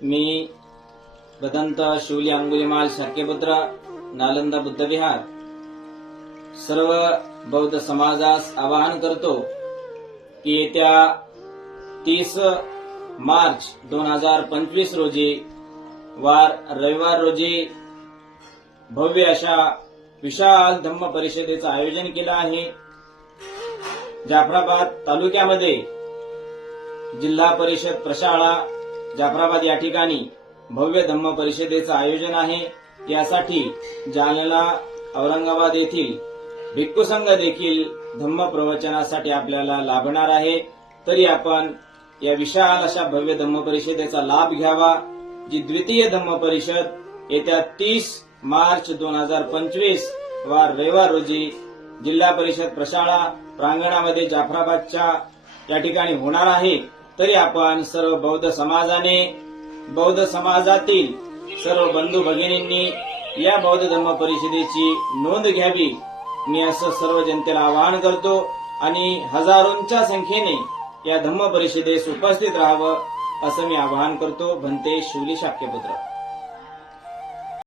मी बदंत शिवली अंगुलीमाल शाक्यपुत्र नालंदा बुद्धविहार सर्व बौद्ध समाजास आवाहन करतो की येत्या 30 मार्च 2025 रोजी वार रविवार रोजी भव्य अशा विशाल धम्म परिषदेचं आयोजन केलं आहे। जाफराबाद तालुक्यामध्ये जिल्हा परिषद प्रशाळा जाफराबाद या ठिकाणी भव्य धम्म परिषदेचं आयोजन आहे। यासाठी जालना औरंगाबाद येथील भिक्खू संघ देखील धम्म प्रवचनासाठी आपल्याला लाभणार आहे। तरी आपण या विशाल अशा भव्य धम्म परिषदेचा लाभ घ्यावा। जी द्वितीय धम्म परिषद येत्या 30 मार्च 2025 वार रविवार रोजी जिल्हा परिषद प्रशाळा प्रांगणामध्ये जाफराबादच्या या ठिकाणी होणार आहे। तरी आपण सर्व बौद्ध समाजाने बौद्ध समाजातील सर्व बंधू भगिनींनी या बौद्ध धम्म परिषदेची नोंद घ्यावी। मी असं सर्व जनतेला आवाहन करतो आणि हजारोंच्या संख्येने या धम्म परिषदेस उपस्थित राहावं असं मी आवाहन करतो। भंते शिवली शाक्यपुत्र।